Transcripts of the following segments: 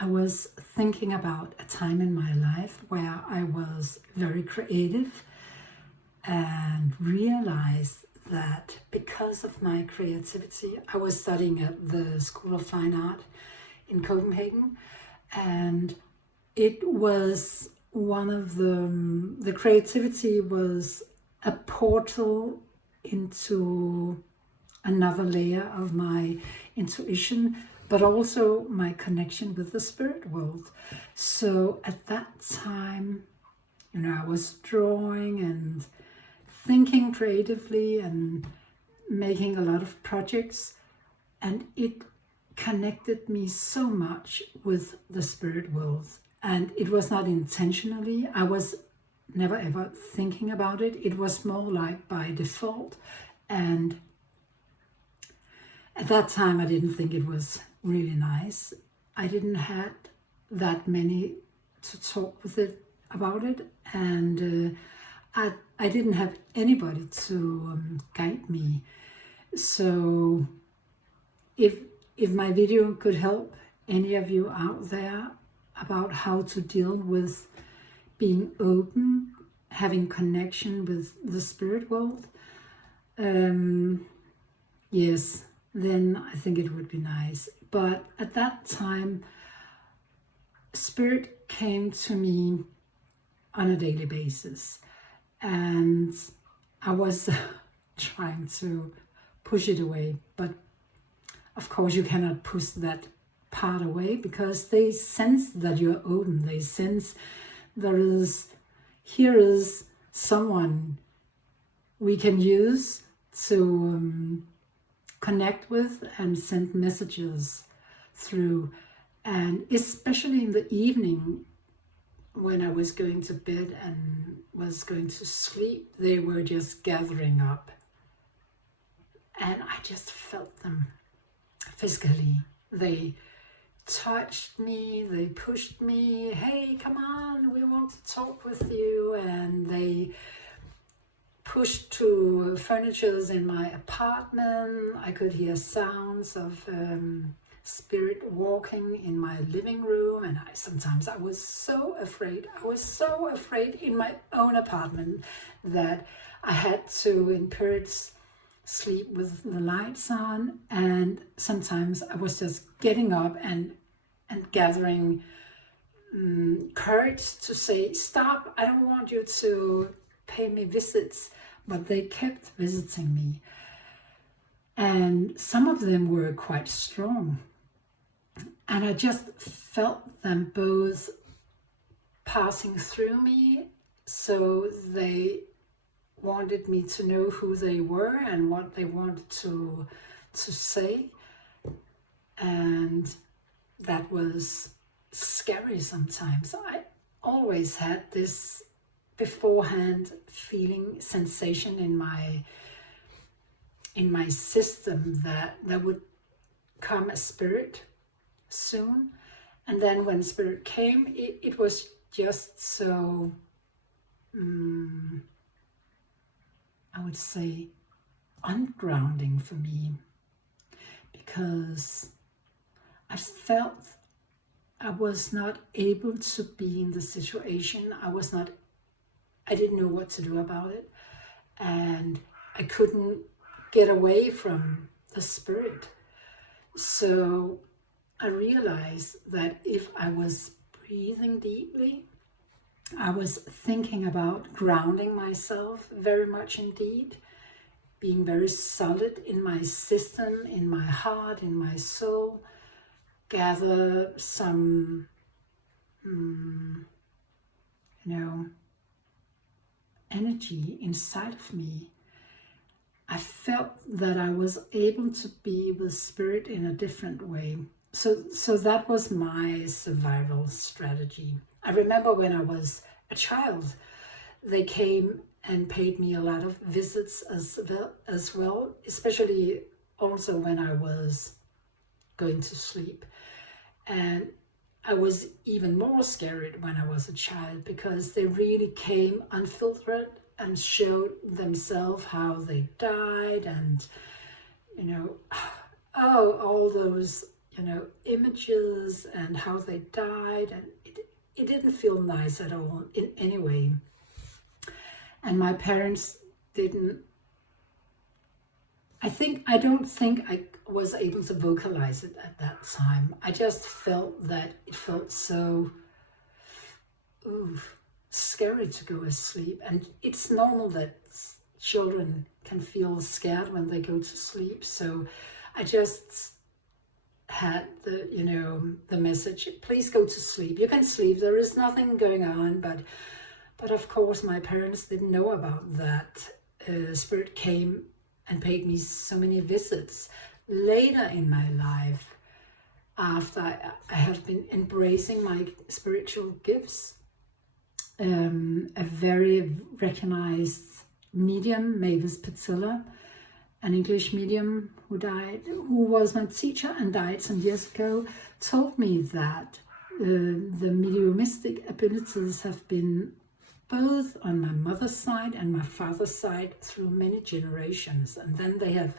I was thinking about a time in my life where I was very creative and realized that because of my creativity, I was studying at the School of Fine Art in Copenhagen, and it was one of the creativity was a portal into another layer of my intuition, but also my connection with the spirit world. So at that time, I was drawing and thinking creatively and making a lot of projects, and it connected me so much with the spirit world. And it was not intentionally. I was never ever thinking about it. It was more like by default. And at that time, I didn't think it was really nice. I didn't have that many to talk with it about it, and I didn't have anybody to guide me. So if my video could help any of you out there about how to deal with being open, having connection with the spirit world, yes, then I think it would be nice. But at that time, spirit came to me on a daily basis, and I was trying to push it away. But of course, you cannot push that part away, because they sense that you're open. They sense here is someone we can use to connect with and send messages through. And especially in the evening, when I was going to bed and was going to sleep, they were just gathering up, and I just felt them physically. They touched me, they pushed me, hey, come on, we want to talk with you. And they pushed to furnitures in my apartment. I could hear sounds of spirit walking in my living room, and sometimes I was so afraid. I was so afraid in my own apartment that I had to, in periods, sleep with the lights on, and sometimes I was just getting up and gathering courage to say, stop, I don't want you to pay me visits. But they kept visiting me, and some of them were quite strong, and I just felt them both passing through me. So they wanted me to know who they were and what they wanted to say, and that was scary sometimes. I always had this beforehand sensation in my system that there would come a spirit soon. And then when spirit came, it was just so I would say ungrounding for me, because I felt I was not able to be in the situation. I didn't know what to do about it, and I couldn't get away from the spirit. So I realized that if I was breathing deeply, I was thinking about grounding myself very much indeed, being very solid in my system, in my heart, in my soul, gather some, energy inside of me. I felt that I was able to be with spirit in a different way. So that was my survival strategy. I remember when I was a child, they came and paid me a lot of visits as well, especially also when I was going to sleep. And I was even more scared when I was a child, because they really came unfiltered and showed themselves how they died, and all those images and how they died, and it didn't feel nice at all in any way. And my parents didn't, I don't think I was able to vocalize it at that time. I just felt that it felt so scary to go to sleep. And it's normal that children can feel scared when they go to sleep. So I just had the message, please go to sleep. You can sleep. There is nothing going on. But of course, my parents didn't know about that. Spirit came and paid me so many visits later in my life, after I have been embracing my spiritual gifts. A very recognized medium, Mavis Patilla, an English medium who was my teacher and died some years ago, told me that the mediumistic abilities have been both on my mother's side and my father's side through many generations. And then they have,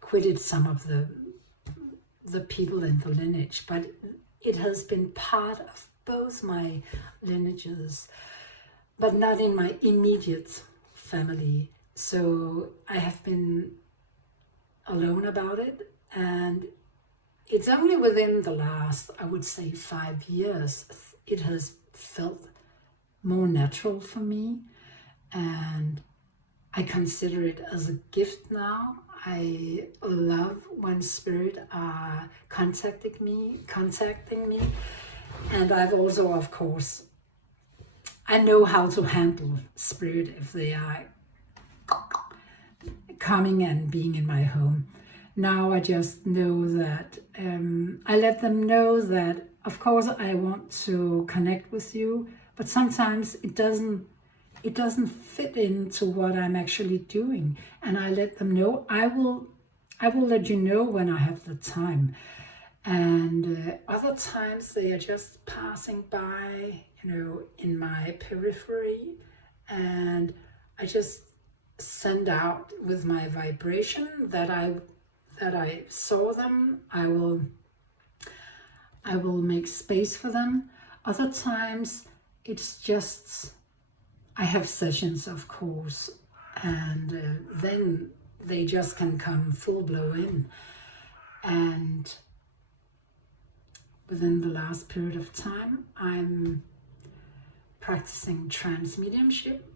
quitted some of the people in the lineage, but it has been part of both my lineages, but not in my immediate family. So I have been alone about it, and it's only within the last, I would say, 5 years, it has felt more natural for me, and I consider it as a gift now. I love when spirit are contacting me, and I've also, of course, I know how to handle spirit if they are coming and being in my home. Now I just know that I let them know that, of course, I want to connect with you, but sometimes it doesn't fit into what I'm actually doing, and I let them know I will let you know when I have the time. And other times they are just passing by, in my periphery, and I just send out with my vibration that I saw them. I will make space for them. Other times it's just, I have sessions, of course, and then they just can come full blow in. And within the last period of time, I'm practicing trance mediumship,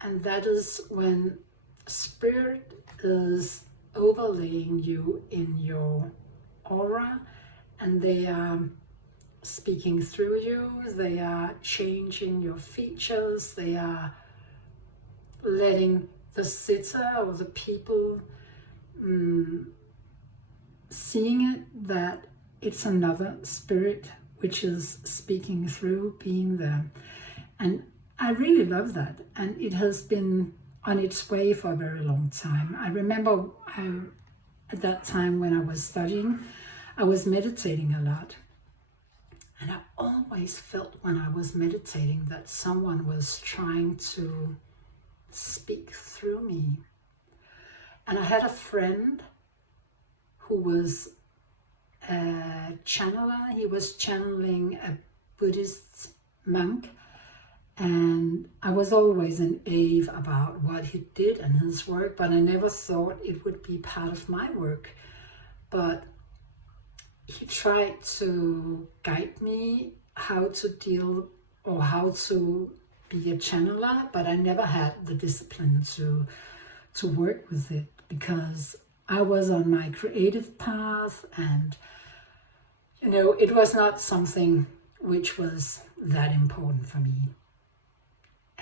and that is when spirit is overlaying you in your aura, and they are speaking through you, they are changing your features, they are letting the sitter or the people seeing it, that it's another spirit which is speaking through, being there. And I really love that, and it has been on its way for a very long time. I remember at that time when I was studying, I was meditating a lot. And I always felt when I was meditating that someone was trying to speak through me. And I had a friend who was a channeler. He was channeling a Buddhist monk. And I was always in awe about what he did and his work, but I never thought it would be part of my work. But he tried to guide me how to deal or how to be a channeler, but I never had the discipline to work with it, because I was on my creative path, and it was not something which was that important for me.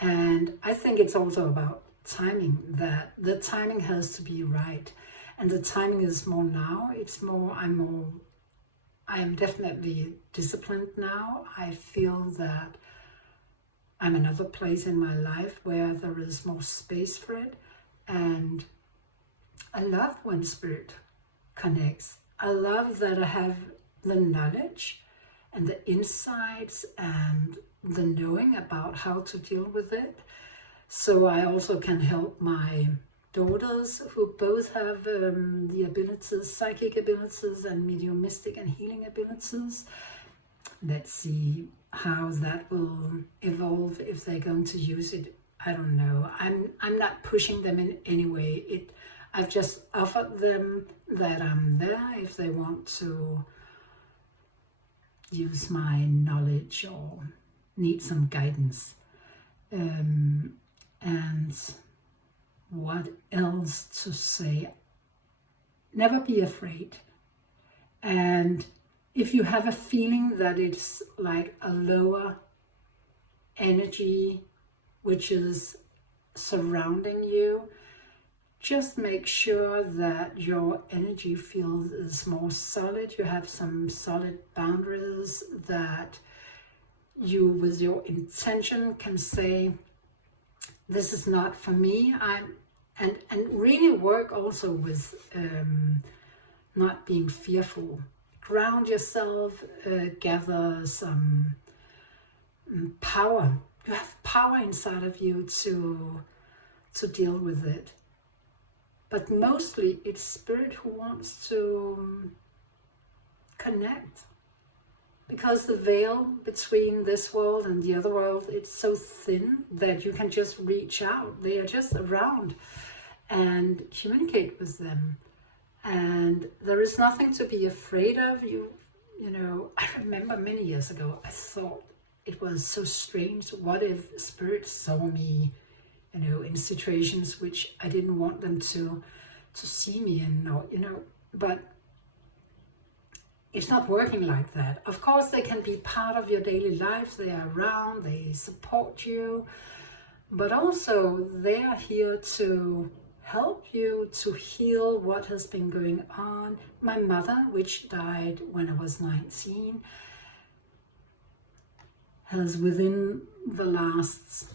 And I think it's also about timing, that the timing has to be right, and the timing is more now. I am definitely disciplined now. I feel that I'm another place in my life where there is more space for it. And I love when spirit connects. I love that I have the knowledge and the insights and the knowing about how to deal with it. So I also can help the daughters who both have the abilities, psychic abilities and mediumistic and healing abilities. Let's see how that will evolve, if they're going to use it. I don't know. I'm not pushing them in any way. I've just offered them that I'm there if they want to use my knowledge or need some guidance. And what else to say? Never be afraid. And if you have a feeling that it's like a lower energy which is surrounding you, just make sure that your energy field is more solid. You have some solid boundaries that you, with your intention, can say, this is not for me. And really work also with not being fearful. Ground yourself, gather some power. You have power inside of you to deal with it. But mostly it's spirit who wants to connect. Because the veil between this world and the other world, it's so thin that you can just reach out. They are just around, and communicate with them. And there is nothing to be afraid of. You know, I remember many years ago, I thought it was so strange. What if spirits saw me, you know, in situations which I didn't want them to see me in, or, you know, but it's not working like that. Of course, they can be part of your daily life. They are around, they support you, but also they are here to help you to heal what has been going on. My mother, which died when I was 19, has within the last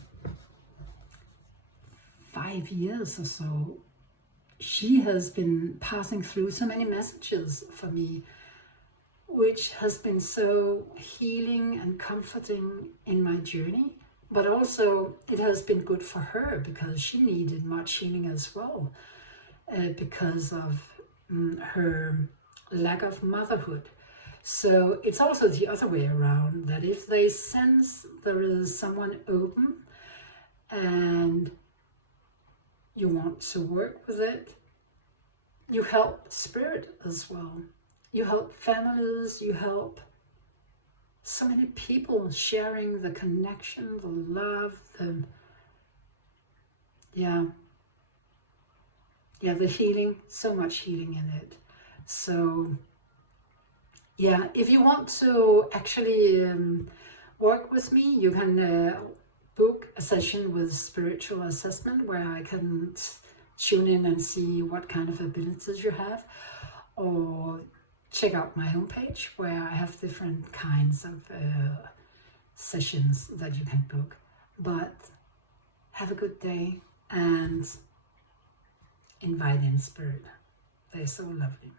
5 years or so, she has been passing through so many messages for me, which has been so healing and comforting in my journey. But also it has been good for her, because she needed much healing as well, because of her lack of motherhood. So it's also the other way around, that if they sense there is someone open and you want to work with it, you help spirit as well. You help families, you help so many people, sharing the connection, the love, the healing, so much healing in it. So yeah, if you want to actually work with me, you can book a session with spiritual assessment, where I can tune in and see what kind of abilities you have, or check out my homepage, where I have different kinds of sessions that you can book. But have a good day and invite in spirit. They're so lovely.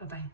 Bye-bye.